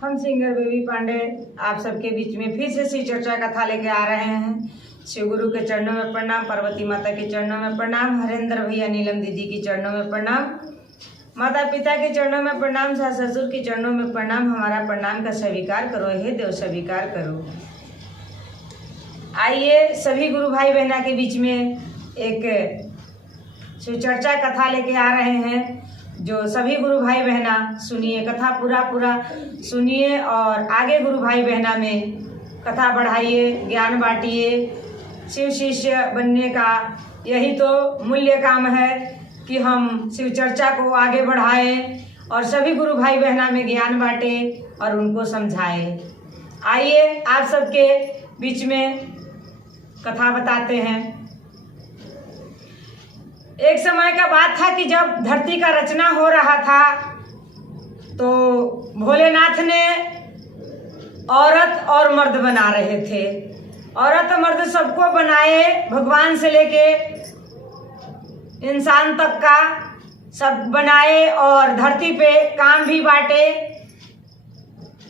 हम singer baby Pandey आप सबके बीच में फिर से श्री चर्चा कथा लेके आ रहे हैं। शिव गुरु के चरणों में प्रणाम, पार्वती माता के चरणों में प्रणाम, हरेंद्र भैया नीलम दीदी की चरणों में प्रणाम, माता पिता के चरणों में प्रणाम, सास ससुर के चरणों में प्रणाम। हमारा प्रणाम का स्वीकार करो, हे देव स्वीकार करो। आइए सभी गुरु भाई बहना के बीच में एक शिव चर्चा कथा लेके आ रहे हैं, जो सभी गुरु भाई बहना सुनिए, कथा पूरा सुनिए और आगे गुरु भाई बहना में कथा बढ़ाइए, ज्ञान बांटिए। शिव शिष्य बनने का यही तो मूल्य काम है कि हम शिव चर्चा को आगे बढ़ाएं और सभी गुरु भाई बहना में ज्ञान बांटें और उनको समझाएं। आइए आप सबके बीच में कथा बताते हैं। एक समय का बात था कि जब धरती का रचना हो रहा था तो भोलेनाथ ने औरत और मर्द बना रहे थे। औरत मर्द सबको बनाए, भगवान से लेके इंसान तक का सब बनाए और धरती पे काम भी बांटे।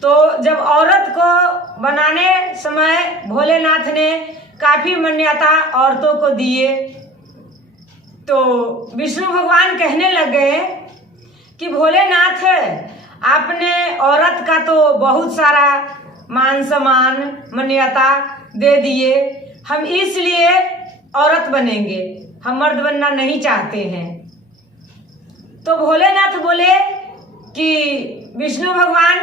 तो जब औरत को बनाने समय भोलेनाथ ने काफी मान्यता औरतों को दिए, तो विष्णु भगवान कहने लगे कि भोलेनाथ आपने औरत का तो बहुत सारा मान सम्मान मान्यता दे दिए, हम इसलिए औरत बनेंगे, हम मर्द बनना नहीं चाहते हैं। तो भोलेनाथ बोले कि विष्णु भगवान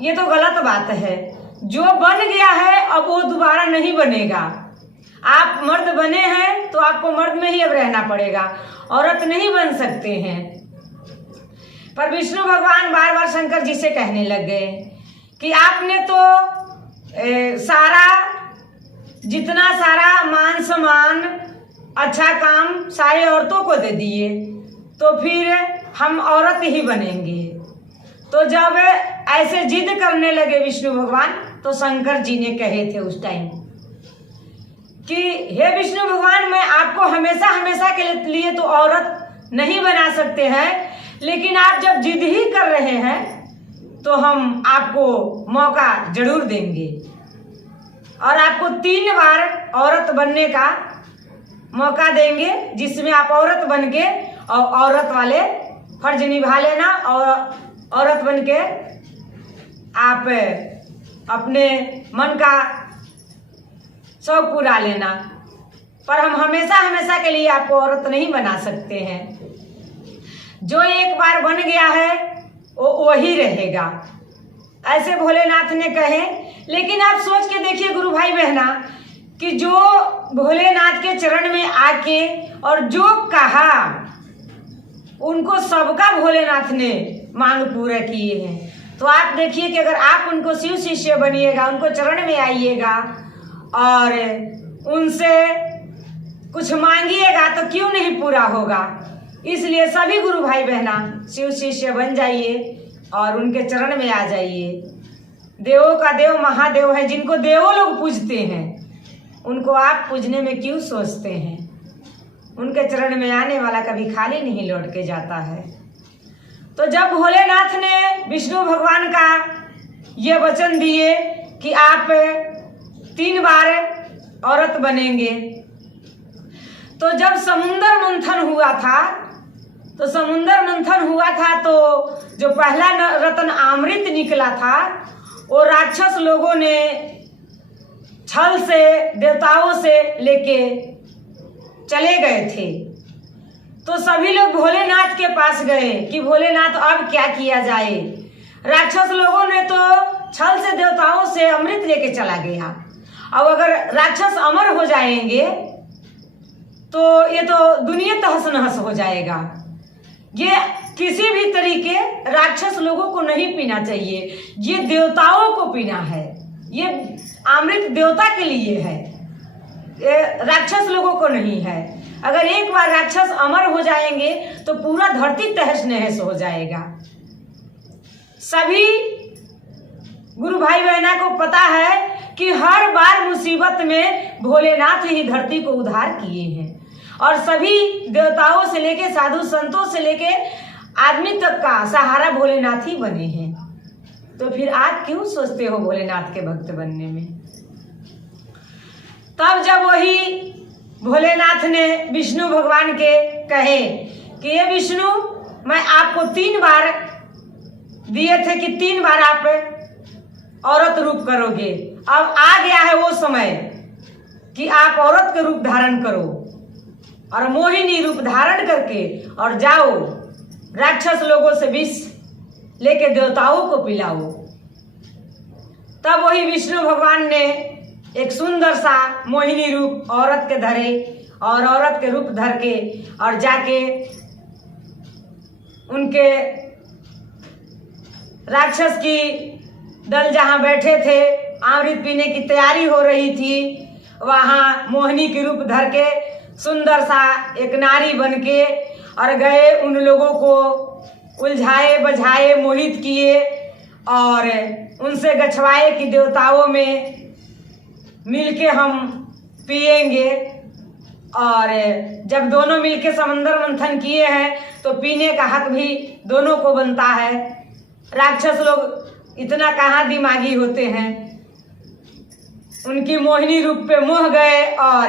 ये तो गलत बात है, जो बन गया है अब वो दोबारा नहीं बनेगा। आप मर्द बने हैं तो आपको मर्द में ही अब रहना पड़ेगा, औरत नहीं बन सकते हैं। पर विष्णु भगवान बार बार शंकर जी से कहने लगे कि आपने तो सारा जितना सारा मान सम्मान अच्छा काम सारे औरतों को दे दिए, तो फिर हम औरत ही बनेंगे। तो जब ऐसे जिद करने लगे विष्णु भगवान, तो शंकर जी ने कहे थे उस टाइम कि हे विष्णु भगवान, मैं आपको हमेशा के लिए तो औरत नहीं बना सकते हैं, लेकिन आप जब जिद ही कर रहे हैं तो हम आपको मौका जरूर देंगे और आपको 3 बार औरत बनने का मौका देंगे, जिसमें आप औरत बन के और औरत वाले फर्ज निभा लेना और औरत बन के आप अपने मन का शौक पूरा लेना। पर हम हमेशा के लिए आपको औरत नहीं बना सकते हैं। जो एक बार बन गया है वो वही रहेगा, ऐसे भोलेनाथ ने कहे। लेकिन आप सोच के देखिए गुरु भाई बहना कि जो भोलेनाथ के चरण में आके और जो कहा, उनको सबका भोलेनाथ ने मांग पूरा किए हैं। तो आप देखिए कि अगर आप उनको शिव शिष्य बनिएगा, उनको चरण में आइएगा और उनसे कुछ मांगिएगा तो क्यों नहीं पूरा होगा। इसलिए सभी गुरु भाई बहना शिव शिष्य बन जाइए और उनके चरण में आ जाइए। देवों का देव महादेव है, जिनको देवों लोग पूजते हैं, उनको आप पूजने में क्यों सोचते हैं। उनके चरण में आने वाला कभी खाली नहीं लौट के जाता है। तो जब भोलेनाथ ने विष्णु भगवान का ये वचन दिए कि आप 3 बार औरत बनेंगे, तो जब समुद्र मंथन हुआ था तो जो पहला रत्न अमृत निकला था, वो राक्षस लोगों ने छल से देवताओं से लेके चले गए थे। तो सभी लोग भोलेनाथ के पास गए कि भोलेनाथ अब क्या किया जाए। राक्षस लोगों ने तो छल से देवताओं से अमृत लेके चला गया। अब अगर राक्षस अमर हो जाएंगे तो ये तो दुनिया तहस नहस हो जाएगा। ये किसी भी तरीके राक्षस लोगों को नहीं पीना चाहिए, ये देवताओं को पीना है। ये अमृत देवता के लिए है, ये राक्षस लोगों को नहीं है। अगर एक बार राक्षस अमर हो जाएंगे तो पूरा धरती तहस नहस हो जाएगा। सभी गुरु भाई बहना को पता है कि हर बार मुसीबत में भोलेनाथ ही धरती को उद्धार किए हैं और सभी देवताओं से लेके साधु संतों से लेके आदमी तक का सहारा भोलेनाथ ही बने हैं। तो फिर आप क्यों सोचते हो भोलेनाथ के भक्त बनने में। तब जब वही भोलेनाथ ने विष्णु भगवान के कहे कि ये विष्णु, मैं आपको 3 बार दिए थे कि 3 बार आप औरत रूप करोगे, अब आ गया है वो समय कि आप औरत के रूप धारण करो और मोहिनी रूप धारण करके और जाओ राक्षस लोगों से विष लेके देवताओं को पिलाओ। तब वही विष्णु भगवान ने एक सुंदर सा मोहिनी रूप औरत के धरे और औरत के रूप धर के और जाके उनके राक्षस की दल जहाँ बैठे थे, अमृत पीने की तैयारी हो रही थी, वहाँ मोहिनी के रूप धर के सुंदर सा एक नारी बन के और गए, उन लोगों को उलझाए बझाए मोहित किए और उनसे गछवाए कि देवताओं में मिलके हम पिएंगे। और जब दोनों मिलके समंदर मंथन किए हैं तो पीने का हक भी दोनों को बनता है। राक्षस लोग इतना कहाँ दिमागी होते हैं, उनकी मोहिनी रूप पे मोह गए और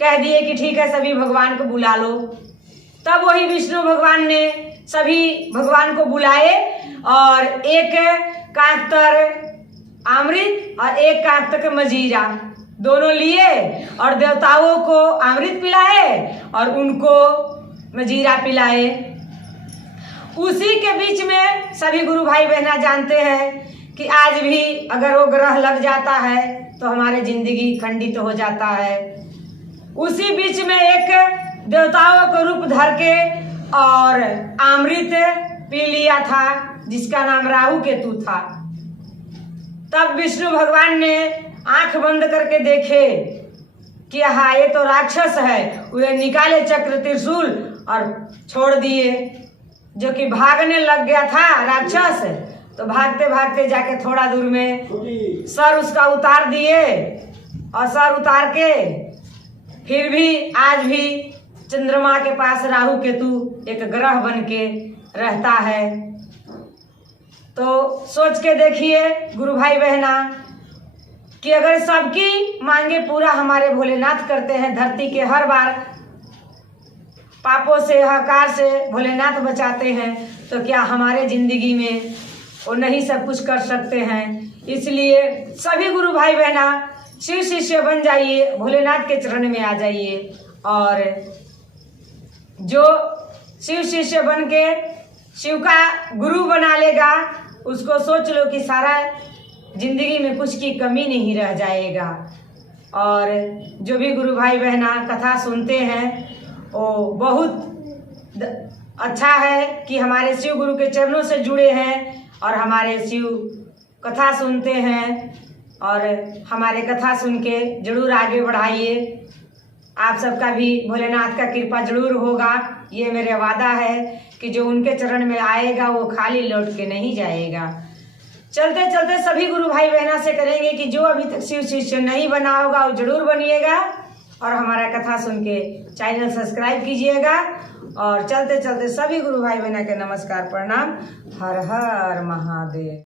कह दिए कि ठीक है सभी भगवान को बुला लो। तब वही विष्णु भगवान ने सभी भगवान को बुलाए और एक कांतर अमृत और एक कांतर मजीरा दोनों लिए और देवताओं को अमृत पिलाए और उनको मजीरा पिलाए। उसी के बीच में सभी गुरु भाई बहना जानते हैं कि आज भी अगर वो ग्रह लग जाता है तो हमारी जिंदगी खंडित हो जाता है। उसी बीच में एक देवताओं को रूप धर के और अमृत पी लिया था जिसका नाम राहु केतु था। तब विष्णु भगवान ने आंख बंद करके देखे कि हाँ ये तो राक्षस है, वे निकाले चक्र त्रिशूल और छोड़ दिए। जो कि भागने लग गया था राक्षस, तो भागते भागते जाके थोड़ा दूर में सर उसका उतार दिए और सर उतार के फिर भी आज भी चंद्रमा के पास राहु केतु एक ग्रह बन के रहता है। तो सोच के देखिए गुरु भाई बहना कि अगर सबकी मांगे पूरा हमारे भोलेनाथ करते हैं, धरती के हर बार पापों से हाहाकार से भोलेनाथ बचाते हैं, तो क्या हमारे जिंदगी में वो नहीं सब कुछ कर सकते हैं। इसलिए सभी गुरु भाई बहना शिव शिष्य बन जाइए, भोलेनाथ के चरण में आ जाइए और जो शिव शिष्य बन के शिव का गुरु बना लेगा उसको सोच लो कि सारा जिंदगी में कुछ की कमी नहीं रह जाएगा। और जो भी गुरु भाई बहना कथा सुनते हैं वो बहुत अच्छा है कि हमारे शिव गुरु के चरणों से जुड़े हैं और हमारे शिव कथा सुनते हैं और हमारे कथा सुन के जरूर आगे बढ़ाइए। आप सबका भी भोलेनाथ का कृपा जरूर होगा, ये मेरा वादा है कि जो उनके चरण में आएगा वो खाली लौट के नहीं जाएगा। चलते चलते सभी गुरु भाई बहना से करेंगे कि जो अभी तक शिव शिष्य नहीं बना होगा वो जरूर बनिएगा और हमारा कथा सुन के चैनल सब्सक्राइब कीजिएगा। और चलते चलते सभी गुरु भाई बहना के नमस्कार प्रणाम। हर हर महादेव।